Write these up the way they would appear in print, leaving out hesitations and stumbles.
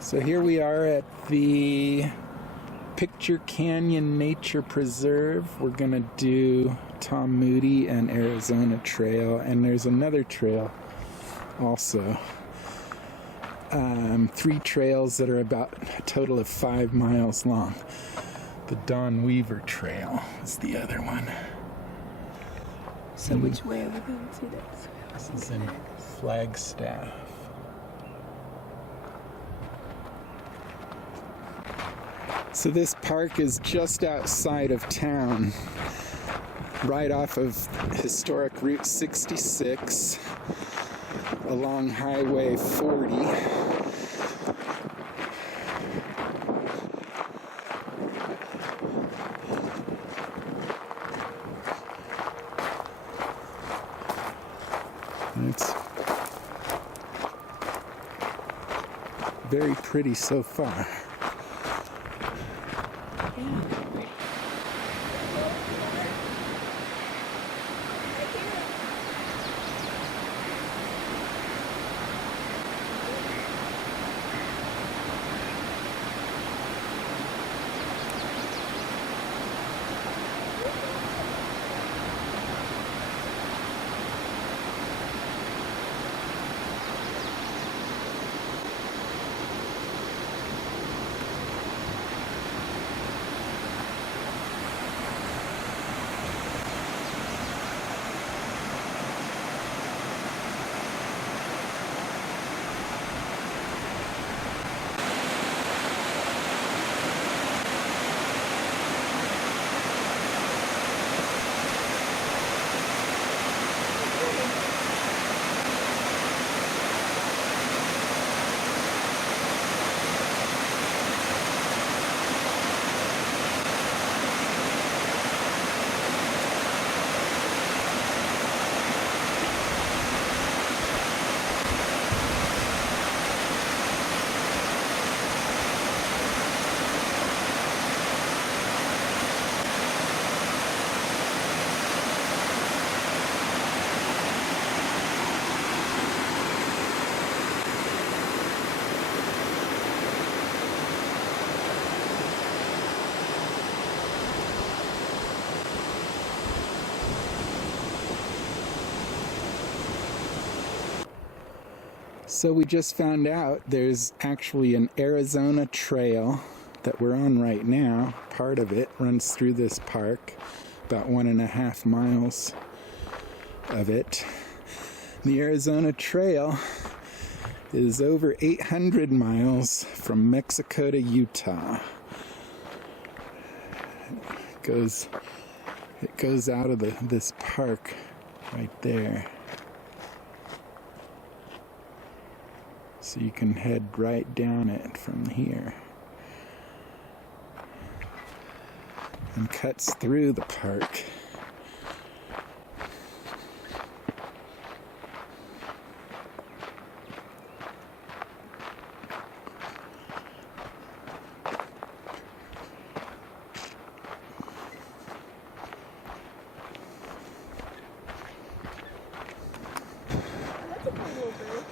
So here we are at the Picture Canyon Nature Preserve. We're gonna do Tom Moody and Arizona Trail, and there's another trail also. 3 trails that are about a total of 5 miles long. The Don Weaver Trail is the other one. So which way are we going to this? This is in Flagstaff. So this park is just outside of town, right off of historic Route 66, along Highway 40. And it's very pretty so far. So we just found out there's actually an Arizona trail that we're on right now. Part of it runs through this park, about 1.5 miles of it. The Arizona Trail is over 800 miles from Mexico to Utah. It goes out of this park right there. So you can head right down it from here. And cuts through the park. That's a fun little bird.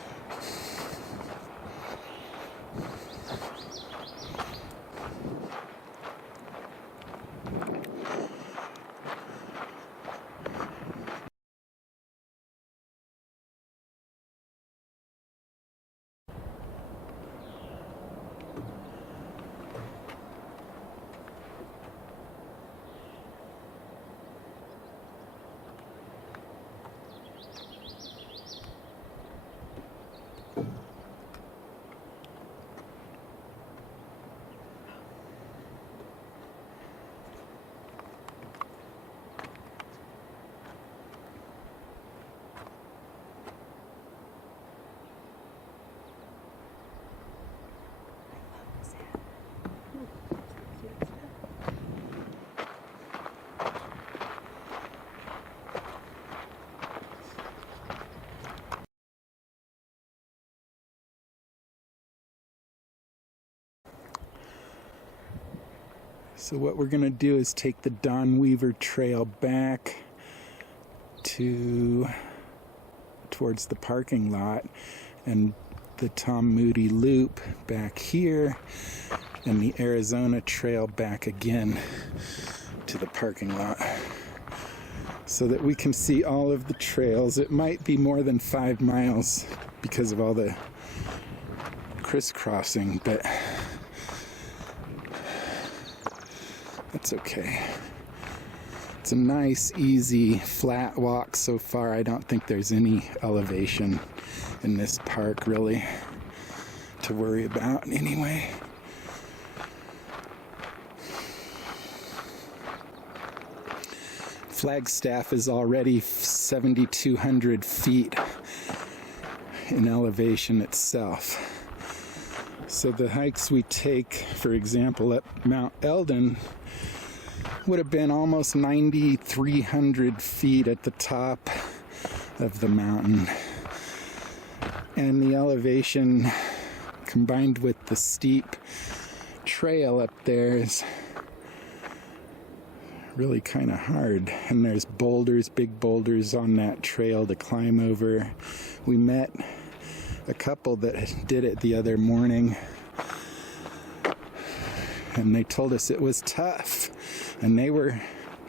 So what we're going to do is take the Don Weaver Trail back towards the parking lot and the Tom Moody Loop back here, and the Arizona Trail back again to the parking lot, so that we can see all of the trails. It might be more than 5 miles because of all the crisscrossing, but that's okay. It's a nice, easy, flat walk so far. I don't think there's any elevation in this park really to worry about anyway. Flagstaff is already 7,200 feet in elevation itself. So the hikes we take, for example, up Mount Eldon would have been almost 9,300 feet at the top of the mountain. And the elevation combined with the steep trail up there is really kind of hard. And there's boulders, big boulders on that trail to climb over. We met a couple that did it the other morning, and they told us it was tough. And they were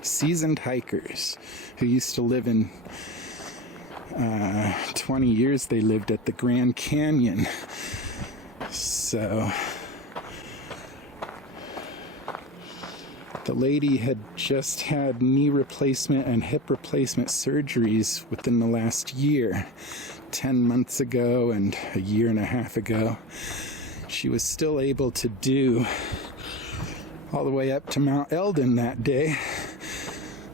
seasoned hikers who used to live in 20 years they lived at the Grand Canyon. So the lady had just had knee replacement and hip replacement surgeries within the last year. 10 months ago and a year and a half ago. She was still able to do all the way up to Mount Eldon that day.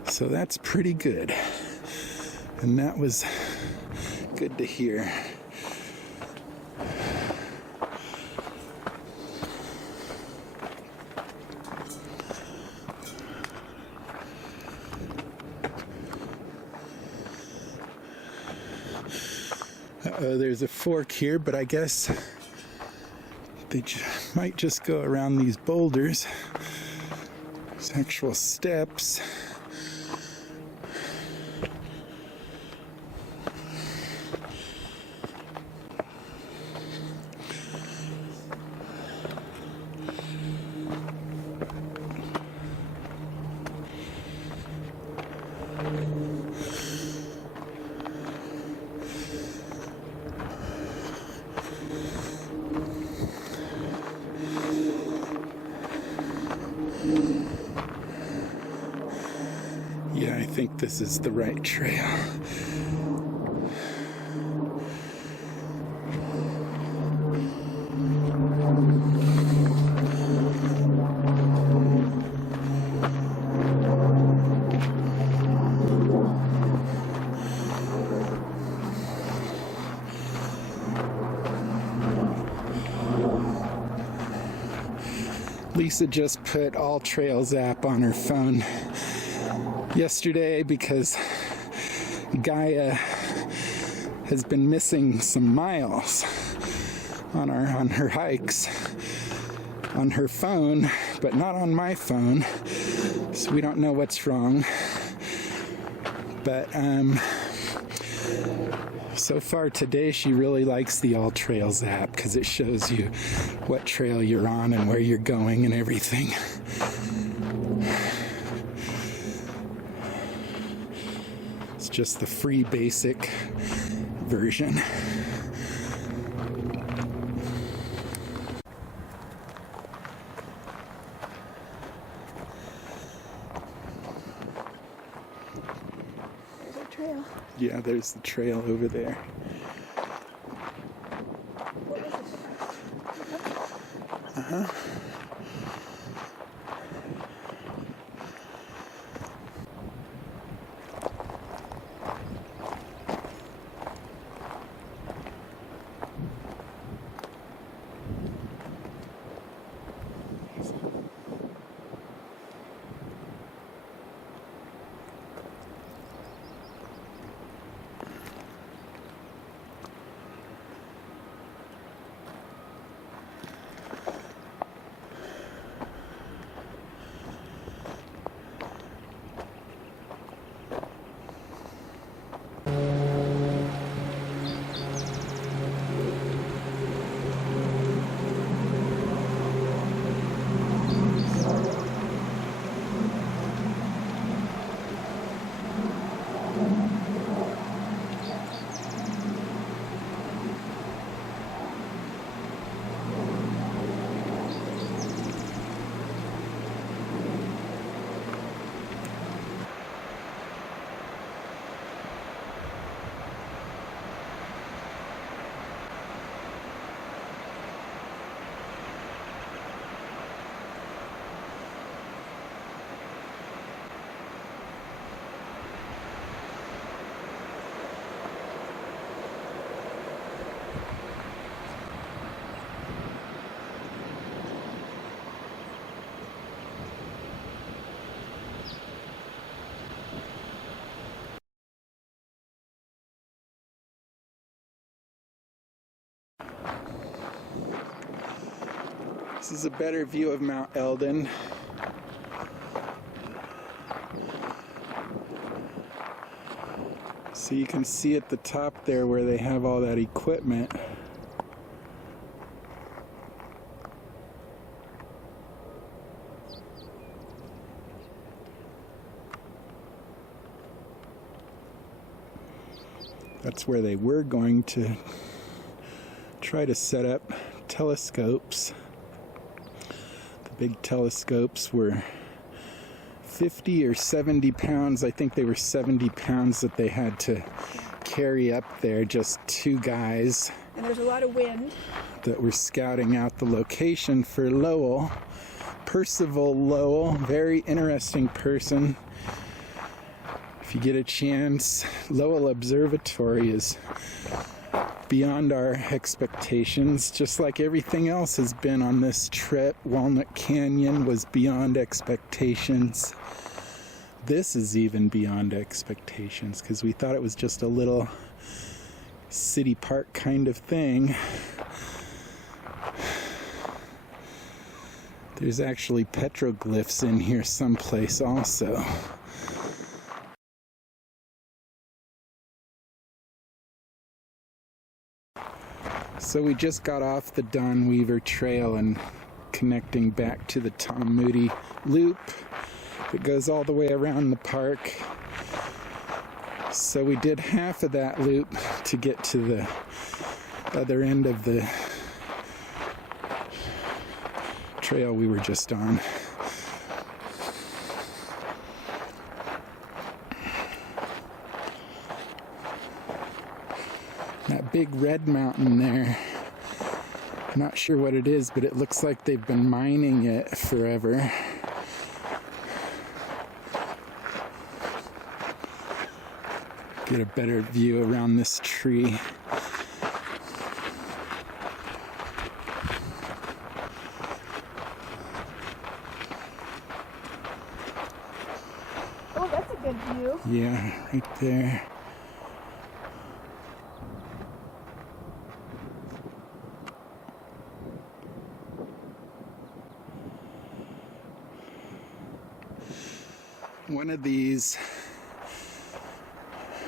So that's pretty good. And that was good to hear. There's a fork here, but I guess they might just go around these boulders. There's actual steps. Yeah, I think this is the right trail. Lisa just put All Trails app on her phone yesterday because Gaia has been missing some miles on her hikes on her phone, but not on my phone, so we don't know what's wrong. But so far today she really likes the All Trails app because it shows you what trail you're on and where you're going and everything. It's just the free basic version. There's a trail. Yeah, there's the trail over there. Uh-huh. This is a better view of Mount Eldon. So you can see at the top there where they have all that equipment. That's where they were going to try to set up telescopes. The big telescopes were 50 or 70 pounds. I think they were 70 pounds that they had to carry up there, just two guys. And there's a lot of wind. That were scouting out the location for Lowell. Percival Lowell, very interesting person. If you get a chance, Lowell Observatory is beyond our expectations, just like everything else has been on this trip. Walnut Canyon was beyond expectations. This is even beyond expectations because we thought it was just a little city park kind of thing. There's actually petroglyphs in here someplace also. So we just got off the Don Weaver Trail and connecting back to the Tom Moody Loop that goes all the way around the park. So we did half of that loop to get to the other end of the trail we were just on. That big red mountain there, not sure what it is, but it looks like they've been mining it forever. Get a better view around this tree. Oh, that's a good view. Yeah, right there. One of these,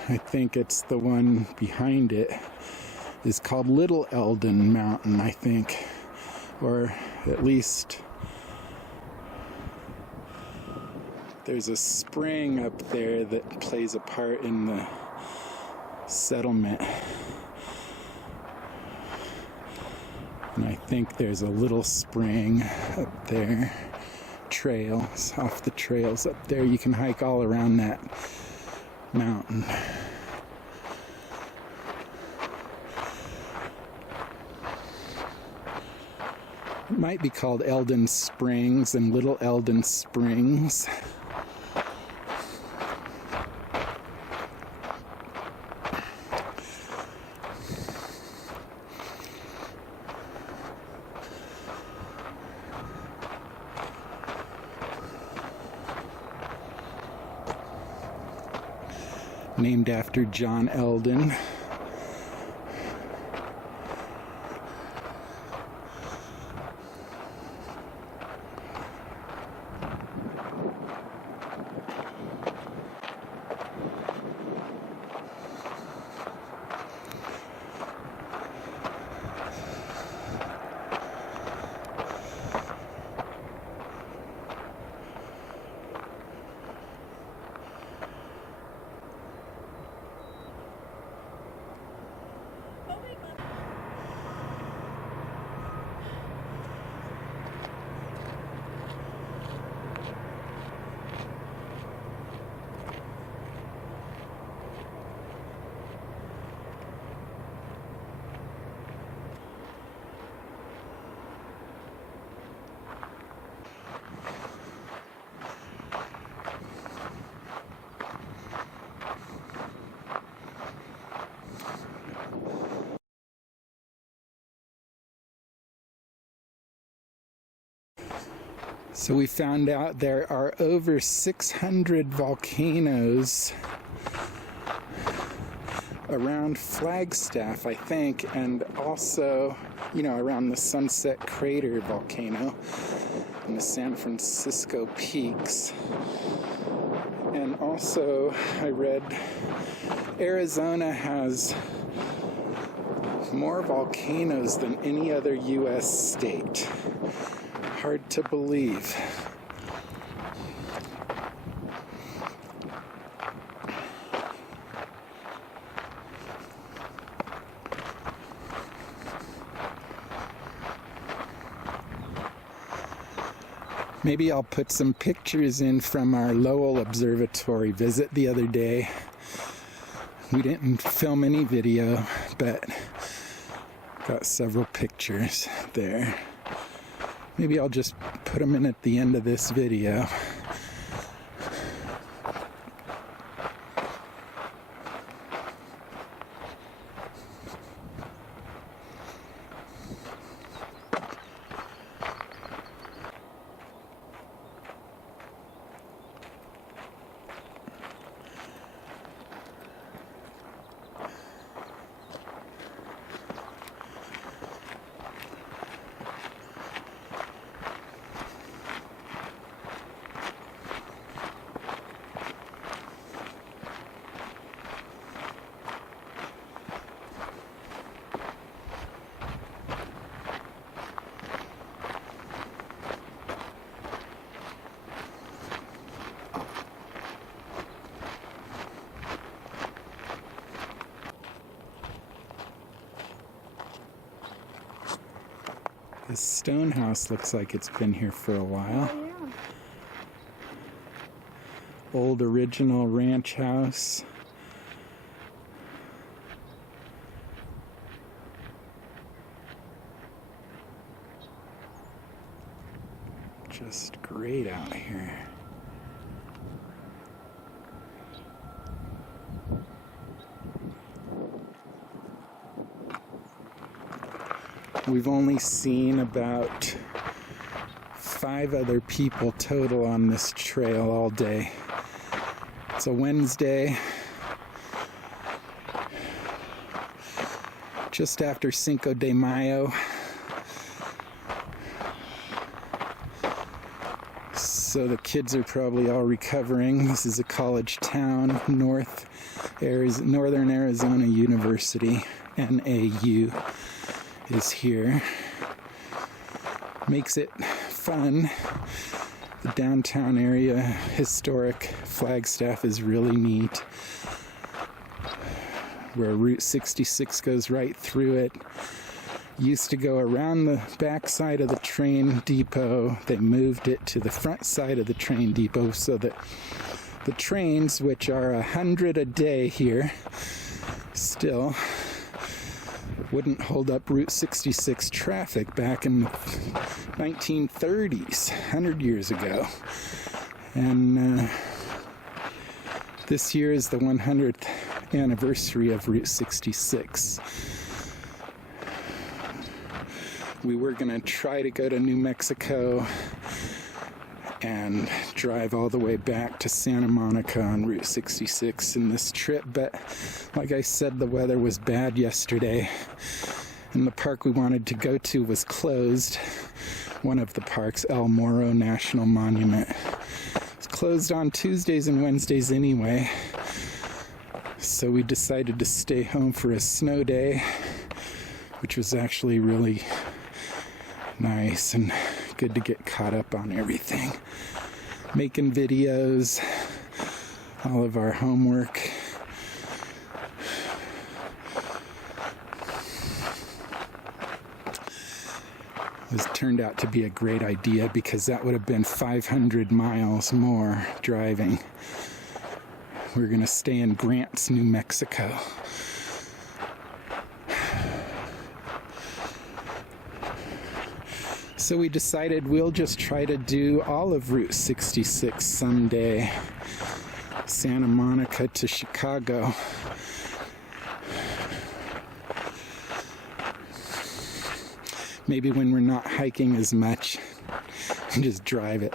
I think it's the one behind it, is called Little Eldon Mountain, I think. Or at least there's a spring up there that plays a part in the settlement. And I think there's a little spring up there. Trails, off the trails up there. You can hike all around that mountain. It might be called Eldon Springs and Little Eldon Springs. Named after John Eldon. So we found out there are over 600 volcanoes around Flagstaff, I think, and also, around the Sunset Crater volcano and the San Francisco peaks. And also, I read Arizona has more volcanoes than any other U.S. state. Hard to believe. Maybe I'll put some pictures in from our Lowell Observatory visit the other day. We didn't film any video, but got several pictures there. Maybe I'll just put them in at the end of this video. This stone house looks like it's been here for a while. Oh, yeah. Old original ranch house. Just great out here. We've only seen about 5 other people total on this trail all day. It's a Wednesday, just after Cinco de Mayo. So the kids are probably all recovering. This is a college town, Northern Arizona University, NAU. Is here. Makes it fun. The downtown area, historic Flagstaff, is really neat. Where Route 66 goes right through it. Used to go around the back side of the train depot. They moved it to the front side of the train depot so that the trains, which are 100 a day here, still wouldn't hold up Route 66 traffic back in the 1930s, 100 years ago. And this year is the 100th anniversary of Route 66. We were going to try to go to New Mexico and drive all the way back to Santa Monica on Route 66 in this trip, but like I said, the weather was bad yesterday and the park we wanted to go to was closed. One of the parks, El Morro National Monument, it's closed on Tuesdays and Wednesdays anyway, so we decided to stay home for a snow day, which was actually really nice and good to get caught up on everything. Making videos, all of our homework. This turned out to be a great idea because that would have been 500 miles more driving. We're going to stay in Grants, New Mexico. So we decided we'll just try to do all of Route 66 someday. Santa Monica to Chicago. Maybe when we're not hiking as much, just drive it.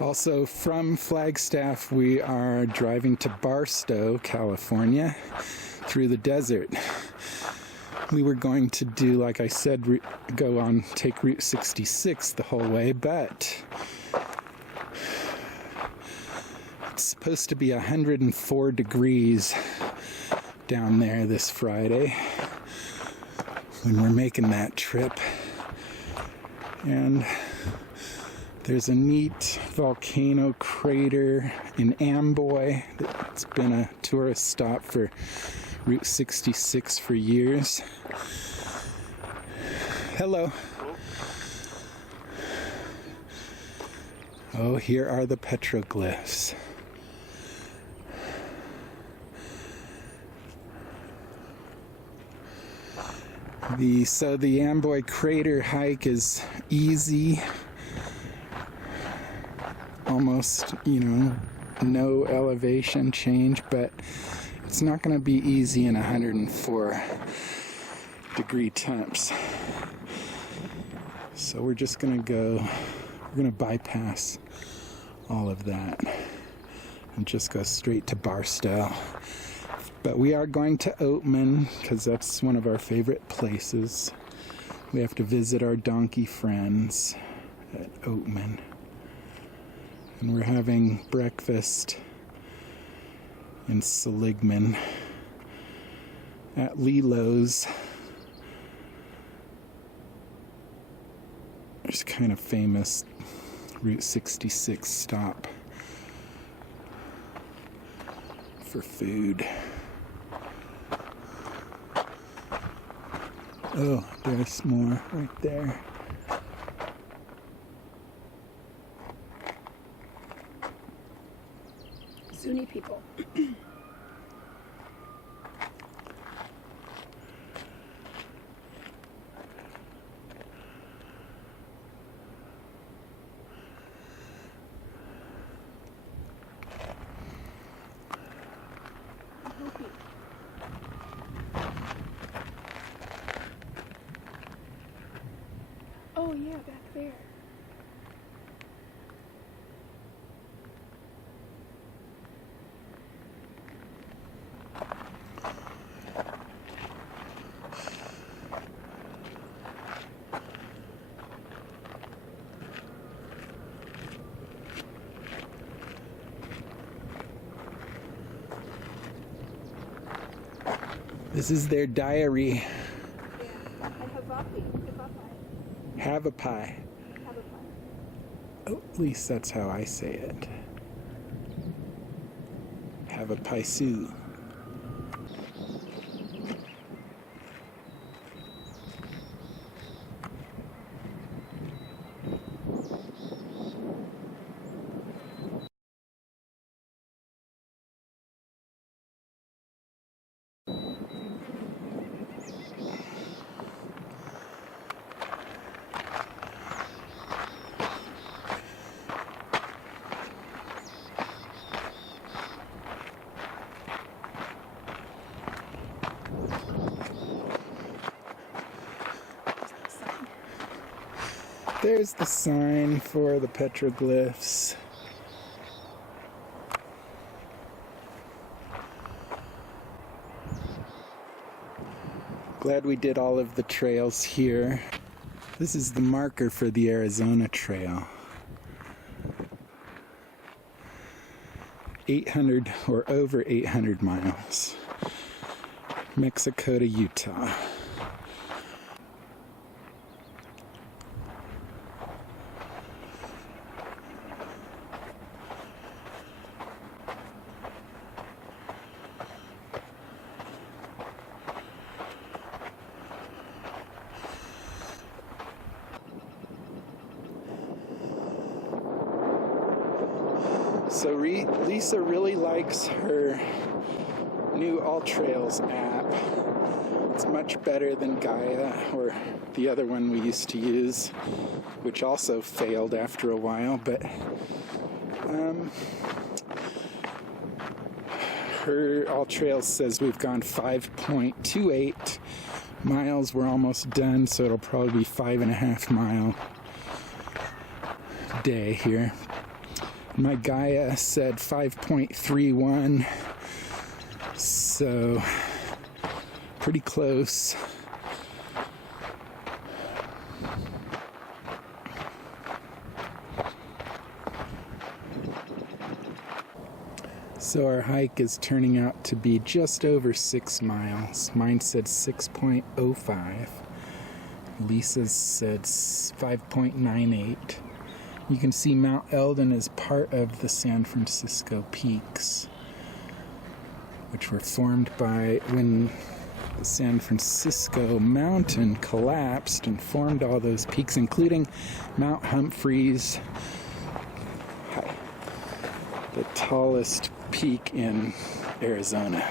Also, from Flagstaff, we are driving to Barstow, California, through the desert. We were going to do, like I said, take Route 66 the whole way, but it's supposed to be 104 degrees down there this Friday when we're making that trip. And there's a neat volcano crater in Amboy that's been a tourist stop for Route 66 for years. Hello. Oh, here are the petroglyphs. So the Amboy crater hike is easy. Almost, no elevation change, but it's not going to be easy in 104 degree temps. So we're just going to bypass all of that and just go straight to Barstow. But we are going to Oatman because that's one of our favorite places. We have to visit our donkey friends at Oatman. And we're having breakfast in Seligman at Lilo's. There's a kind of famous Route 66 stop for food. Oh, there's more right there. Zuni people. Oh yeah, back there. This is their diary. Yeah, Have a pie. Oh, at least that's how I say it. Have a pie sue. There's the sign for the petroglyphs. Glad we did all of the trails here. This is the marker for the Arizona Trail. 800 or over 800 miles. Mexico to Utah. So Lisa really likes her new All Trails app. It's much better than Gaia or the other one we used to use, which also failed after a while, but her All Trails says we've gone 5.28 miles. We're almost done, so it'll probably be 5.5 mile day here. My Gaia said 5.31, so pretty close. So our hike is turning out to be just over 6 miles. Mine said 6.05. Lisa's said 5.98. You can see Mount Eldon is part of the San Francisco peaks, which were formed by when the San Francisco mountain collapsed and formed all those peaks, including Mount Humphreys, the tallest peak in Arizona.